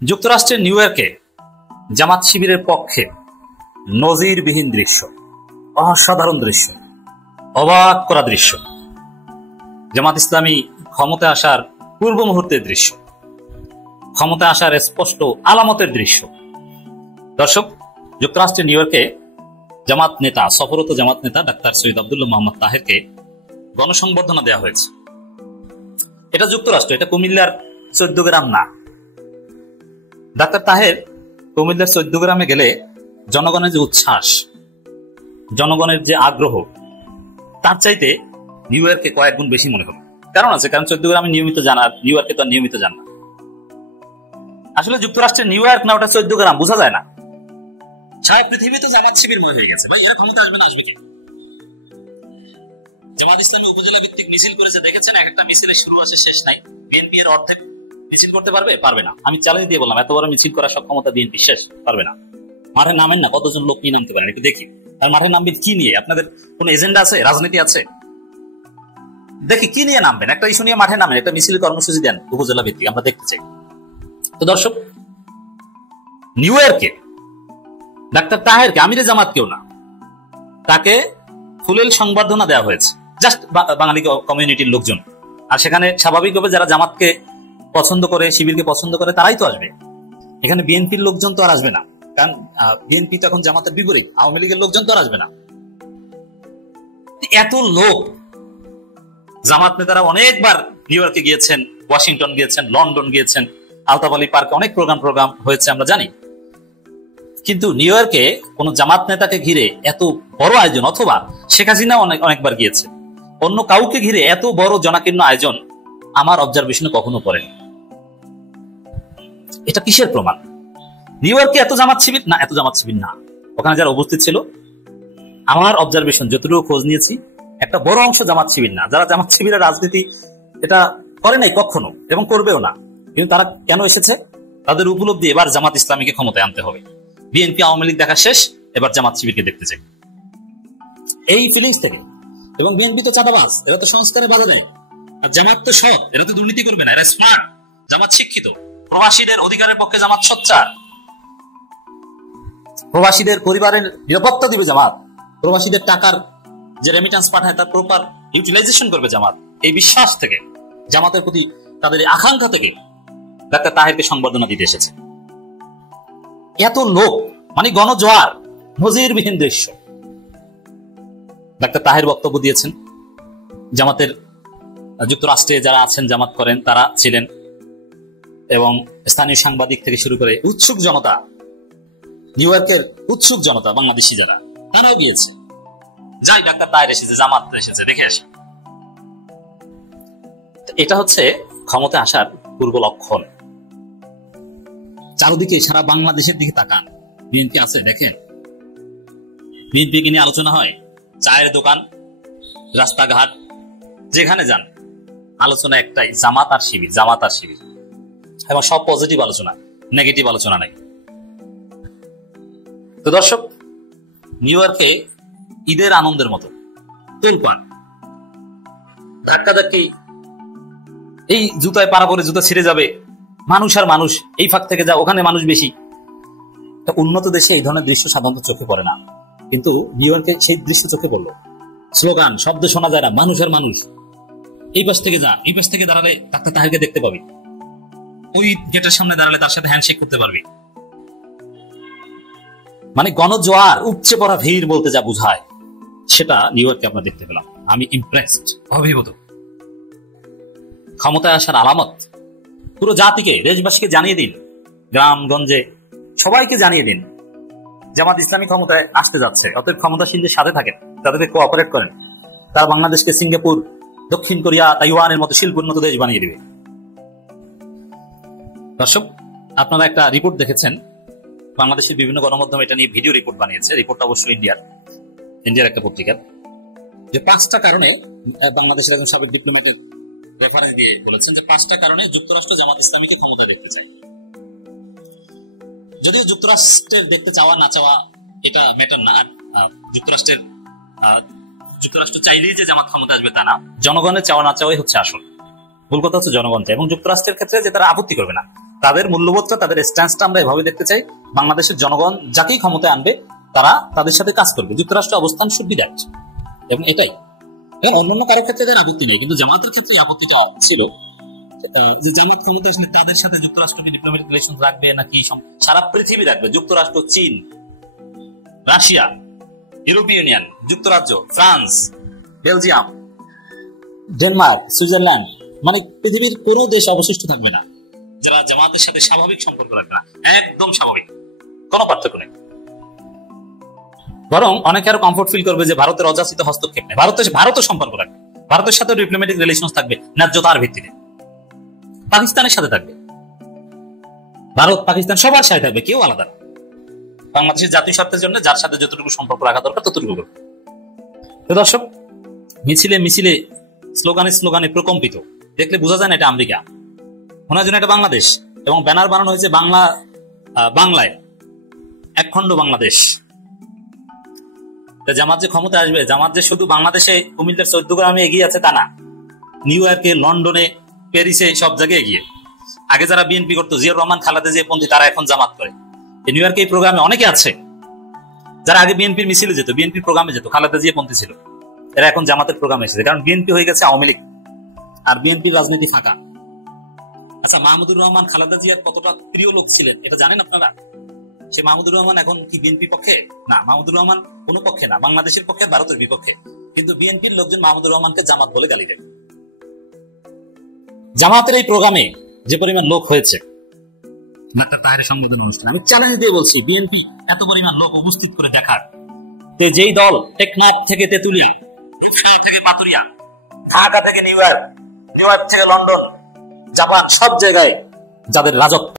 যুক্তরাষ্ট্রের নিউ ইয়র্কে জামাত শিবিরের পক্ষে নজিরবিহীন দৃশ্য, অসাধারণ দৃশ্য, অবাক করা দৃশ্য, জামাত ইসলামী ক্ষমতায় আসার পূর্ব মুহূর্তের দৃশ্য, ক্ষমতায় আসার স্পষ্ট আলামতের দৃশ্য। দর্শক, যুক্তরাষ্ট্রের নিউ ইয়র্কে জামাত নেতা, সফররত জামাত নেতা ডাক্তার সৈয়দ আব্দুল্লাহ মোহাম্মদ তাহেরকে গণসংবর্ধনা দেওয়া হয়েছে। এটা যুক্তরাষ্ট্র, এটা কুমিল্লার 14 গ্রাম না। ডাক্তার তাহের কুমিল্লার 14 গ্রামে গেলে জনগণের যে উচ্ছ্বাস, জনগণের যে আগ্রহ, তার চাইতে নিউ ইয়র্কে কয়েক গুণ বেশি মনে হবে। কারণ আছে, কারণ 14 গ্রামে নিয়মিত জানা, নিউ ইয়র্কে তো নিয়মিত যান না। আসলে যুক্তরাষ্ট্রের নিউ ইয়র্ক না, ওটা 14 গ্রাম, বোঝা যায় না। সারা পৃথিবীতে জামাত শিবিরময় হয়ে গেছে। ভাই, এরা ক্ষমতা আসবে না, আসবে কি? জামাত ইসলামী উপজেলা ভিত্তিক মিছিল করেছে, দেখেছেন? একটা মিছিলের শুরু আছে, শেষ নাই। বিএনপি এর অর্ধেক মিছিল করতে পারবে? পারবে না। আমি চ্যালেঞ্জ দিয়ে বললাম, এত বড় মিছিল করার সক্ষমতা বিএনপি শেষ, পারবে না। মাঠে নামেন না, কতজন লোক নিয়ে নামতে পারেন একটু দেখি। আর মাঠে নামবেন কি নিয়ে? আপনাদের কোন এজেন্ডা আছে? রাজনীতি আছে? দেখি কি নিয়ে নামবেন, একটা ইস্যু নিয়ে মাঠে নামেন, একটা মিছিল কর্মসূচি দেন উপজেলা ভিত্তিক, আমরা দেখতে চাই। তো দর্শক, নিউ ইয়র্কে ডাক্তার তাহেরকে, আমিরে জামাত কেউ না, তাকে ফুলেল সংবর্ধনা দেওয়া হয়েছে, জাস্ট বাঙালি কমিউনিটির লোকজন। আর সেখানে স্বাভাবিকভাবে যারা জামাতকে পছন্দ করে, শিবিরকে পছন্দ করে, তারাই তো আসবে। এখানে বিএনপির লোকজন তো আর আসবে না, কারণ বিএনপি তো এখন জামাতের বিপরীত। আওয়ামী লীগের লোকজন তো আর আসবে না। এত লোক, জামাত নেতারা অনেকবার নিউ ইয়র্কে গিয়েছেন, ওয়াশিংটন গিয়েছেন, লন্ডন গিয়েছেন, আলতাফ আলী পার্কে অনেক প্রোগ্রাম হয়েছে, আমরা জানি। কিন্তু নিউ ইয়র্কে কোন জামাত নেতাকে ঘিরে এত বড় আয়োজন, অথবা শেখ হাসিনা অনেকবার গিয়েছে, অন্য কাউকে ঘিরে এত বড় জনাকীর্ণ আয়োজন আমার অবজারভেশনে কখনো পড়েনি। এটা কিসের প্রমাণ? নিউ ইয়র্কে এত জামাত শিবির না, এত জামাত শিবির না। ওখানে যারা উপস্থিত ছিল, আমার অবজারভেশন, যতটুকু খোঁজ নিয়েছি, একটা বড় অংশ জামাত শিবির না। যারা জামাত শিবিরের রাজনীতি এটা করে নাই কখনো, এবং করবেও না। কিন্তু তারা কেন এসেছে? তাদের উপলব্ধি, এবার জামাত ইসলামীকে ক্ষমতায় আনতে হবে। বিএনপি আওয়ামী লীগ দেখা শেষ, এবার জামাত শিবিরকে দেখতে চাই, এই ফিলিংস থেকে। এবং বিএনপি তো চাঁদাবাজ, এরা তো সংস্কারে বাধা দেয়। আর জামাত তো সৎ, এরা তো দুর্নীতি করবে না, এরা স্মার্ট। জামাত শিক্ষিত, প্রবাসীদের অধিকারের পক্ষে জামাত সোচ্চার, প্রবাসীদের পরিবারের নিরাপত্তা দিবে জামাত, প্রবাসীদের টাকার যে রেমিটেন্স পাঠায় তার প্রপার ইউটিলাইজেশন করবে জামাত। এই বিশ্বাস থেকে, জামাতের প্রতি তাদের আকাঙ্ক্ষা থেকে ডাক্তার তাহেরকে সংবর্ধনা দিতে এসেছে। এত লোক, মানে গণজোয়ার, নজিরবিহীন দৃশ্য। ডাক্তার তাহের বক্তব্য দিয়েছেন, জামাতের যুক্তরাষ্ট্রে যারা আছেন, জামাত করেন, তারা ছিলেন, এবং স্থানীয় সাংবাদিক থেকে শুরু করে উৎসুক জনতা, নিউ ইয়র্কের উৎসুক জনতা, বাংলাদেশি যারা, তারাও গিয়েছে। যাই, ডাক্তার তাহের এসেছে, জামাত এসেছে, দেখে আসে। এটা হচ্ছে ক্ষমতায় আসার পূর্ব লক্ষণ। চারদিকে, সারা বাংলাদেশের দিকে তাকান, বিএনপি আছে, দেখেন। বিএনপি নিয়ে আলোচনা হয়, চায়ের দোকান, রাস্তাঘাট, যেখানে যান, আলোচনা একটাই, জামাত আর শিবির, জামাত আর শিবির। এবং সব পজিটিভ আলোচনা, নেগেটিভ আলোচনা নাই। তো দর্শক, নিউ ইয়র্কে ঈদের আনন্দের মতো তোলপাড়, ধাক্কাধাক্কি, এই জুতায় পাড়া পরে জুতা ছিঁড়ে যাবে, মানুষ আর মানুষ, এই ফাঁক থেকে যা, ওখানে মানুষ বেশি। উন্নত দেশে এই ধরনের দৃশ্য সাধারণত চোখে পড়ে না, কিন্তু নিউ ইয়র্কে সেই দৃশ্য চোখে পড়লো। স্লোগান, শব্দ শোনা যায় না, মানুষ আর মানুষ। এই পাশ থেকে যা, এই পাশ থেকে দাঁড়ালে ডাক্তার তাহেরকে দেখতে পাবি, ওই গেটের সামনে দাঁড়ালে তার সাথে হ্যান্ডশেক করতে পারবি। মানে গণজোয়ার, উপচে পড়া ভিড় বলতে যা বুঝায়, সেটা নিউ ইয়র্কে আমরা দেখতে পেলাম। আমি ইমপ্রেসড, অভিভূত। ক্ষমতায় আসার আলামত পুরো জাতিকে, দেশবাসীকে জানিয়ে দিন, গ্রামগঞ্জে সবাইকে জানিয়ে দিন, জামাত ইসলামী ক্ষমতায় আসতে যাচ্ছে। অতএব ক্ষমতাসীনদের সাথে থাকেন, তাদের কোঅপারেট করেন। তারা বাংলাদেশকে সিঙ্গাপুর, দক্ষিণ কোরিয়া, তাইওয়ানের মতো শিল্পোন্নত দেশ বানিয়ে দিবে। দর্শক, আপনারা একটা রিপোর্ট দেখেছেন, বাংলাদেশের বিভিন্ন গণমাধ্যম এটা নিয়ে ভিডিও রিপোর্ট বানিয়েছে। রিপোর্টটা অবশ্যই ইন্ডিয়ার একটা পত্রিকার, যে 5টা কারণে, বাংলাদেশের একজন সাবেক ডিপ্লোম্যাটের রেফারেন্স দিয়ে বলেছেন যে 5টা কারণে যুক্তরাষ্ট্র জামাত ইসলামীকে ক্ষমতায় দেখতে চায়। যদিও যুক্তরাষ্ট্রের দেখতে চাওয়া না চাওয়া এটা ম্যাটার না। যুক্তরাষ্ট্র চাইলেই যে জামাত ক্ষমতা আসবে তা না, জনগণের চাওয়া না চাওয়াই হচ্ছে আসল। মূল কথা হচ্ছে জনগণ চায়, এবং যুক্তরাষ্ট্রের ক্ষেত্রে যে তারা আপত্তি করবে না। তাদের মূল্যবোধটা, তাদের স্ট্যান্সটা আমরা এভাবে দেখতে চাই। বাংলাদেশের জনগণ যাকেই ক্ষমতায় আনবে তারা তাদের সাথে কাজ করবে। যুক্তরাষ্ট্র অবস্থান শুড বি দ্যাট, এবং এটাই। এখন অন্যান্য কারো ক্ষেত্রে এদের আপত্তি নেই, কিন্তু জামাতের ক্ষেত্রে আপত্তিটা ছিল যে জামাত ক্ষমতা আসলে তাদের সাথে যুক্তরাষ্ট্রকে ডিপ্লোম্যাটিক রিলেশন রাখবে নাকি সারা পৃথিবী রাখবে। যুক্তরাষ্ট্র, চীন, রাশিয়া, ইউরোপীয় ইউনিয়ন, যুক্তরাজ্য, ফ্রান্স, বেলজিয়াম, ডেনমার্ক, সুইজারল্যান্ড, মানে পৃথিবীর কোনো দেশ অবশিষ্ট থাকবে না যারা জামাতের সাথে স্বাভাবিক সম্পর্ক রাখবে না। একদম স্বাভাবিক, কোনো পার্থক্য নেই। বরং অনেকে আরো কমফোর্ট ফিল করবে যে ভারতের অযাচিত হস্তক্ষেপ নেই, ভারতের সম্পর্ক রাখবে, ভারতের সাথে ডিপ্লোম্যাটিক রিলেশন থাকবে ন্যায্যতার ভিত্তিতে। পাকিস্তানের সাথে থাকবে, ভারত পাকিস্তান সবার সাথে থাকবে, কেউ আলাদা না। বাংলাদেশের জাতীয় স্বার্থের জন্য যার সাথে যতটুকু সম্পর্ক রাখা দরকার ততটুকু করবে। তো দর্শক, মিছিলে মিছিলে, স্লোগানে স্লোগানে প্রকম্পিত দেখলে বোঝা যায় না এটা আমেরিকা, মনে হয় যেন এটা বাংলাদেশ। এবং ব্যানার বানানো হয়েছে বাংলায় একখণ্ড বাংলাদেশ। জামাত যে ক্ষমতা আসবে, জামাত যে শুধু বাংলাদেশে কুমিল্লার 14 গ্রামে এগিয়ে আছে তা না, নিউ ইয়র্কে, লন্ডনে, প্যারিসে সব জায়গায় এগিয়ে। আগে যারা বিএনপি করতো, জিয়াউর রহমান, খালেদা জিয়া পন্থী, তারা এখন জামাত করে। নিউ ইয়র্কে এই প্রোগ্রামে অনেকে আছে যারা আগে বিএনপির মিছিলে যেত, বিএনপির প্রোগ্রামে যেত, খালেদা জিয়া পন্থী ছিল, এরা এখন জামাতের প্রোগ্রামে এসেছে। কারণ বিএনপি হয়ে গেছে আওয়ামী লীগ, আর বিএনপির রাজনীতি ফাঁকা। আচ্ছা, মাহমুদুর রহমান খালেদা জিয়ার কতটা প্রিয় লোক ছিলেন এটা জানেন আপনারা? সে মাহমুদুর রহমান এখন কি বিএনপি পক্ষে? না, মাহমুদুর রহমান কোন পক্ষে না, বাংলাদেশের পক্ষে, ভারতের বিপক্ষে। কিন্তু বিএনপির লোকজন মাহমুদুর রহমানকে জামাত বলে গালি দেয়। জামাতের এই প্রোগ্রামে যে পরিমাণ লোক হয়েছে, আমি চ্যালেঞ্জ দিয়ে বলছি, বিএনপি এত পরিমাণ লোক উপস্থিত করে দেখার, যেই দল টেকনাফ থেকে তেতুলিয়া, থেকে পাতুরিয়া, ঢাকা থেকে নিউ ইয়র্ক, নিউ ইয়র্ক থেকে লন্ডন, জাপান, সব জায়গায় যাদের রাজত্ব